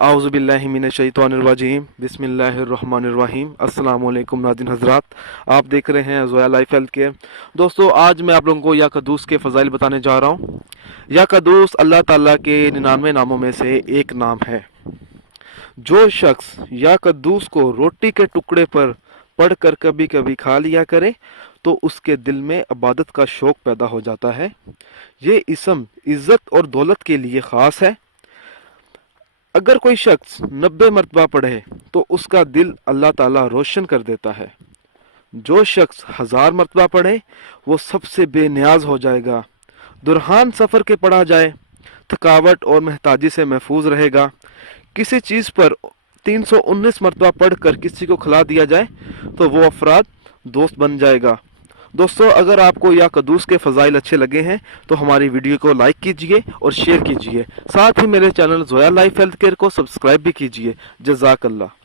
आउज़ुबिल्लाहि मिनश्शैतानिर्रजीम बिस्मिल्लाहिर्रहमानिर्रहीम। अस्सलाम वालेकुम नाज़रीन हज़रात, आप देख रहे हैं ज़ोया लाइफ हेल्थ केयर। दोस्तों, आज मैं आप लोगों को या कद्दूस के फ़ज़ाइल बताने जा रहा हूँ। या कद्दूस अल्लाह ताला के 99 नामों में से एक नाम है। जो शख्स या कद्दूस को रोटी के टुकड़े पर पढ़कर कभी कभी खा लिया करे तो उसके दिल में इबादत का शौक़ पैदा हो जाता है। ये इसम इज़्ज़त और दौलत के लिए ख़ास है। अगर कोई शख्स 90 मरतबा पढ़े तो उसका दिल अल्लाह ताला रोशन कर देता है। जो शख्स 1000 मरतबा पढ़े वो सबसे बेनियाज हो जाएगा। दुरहान सफ़र के पढ़ा जाए, थकावट और महताजी से महफूज रहेगा। किसी चीज़ पर 319 मरतबा पढ़कर किसी को खिला दिया जाए तो वो अफराद दोस्त बन जाएगा। दोस्तों, अगर आपको या कद्दूस के फ़ज़ाइल अच्छे लगे हैं तो हमारी वीडियो को लाइक कीजिए और शेयर कीजिए। साथ ही मेरे channel Zoya life health care को सब्सक्राइब भी कीजिए। जज़ाकल्लाह।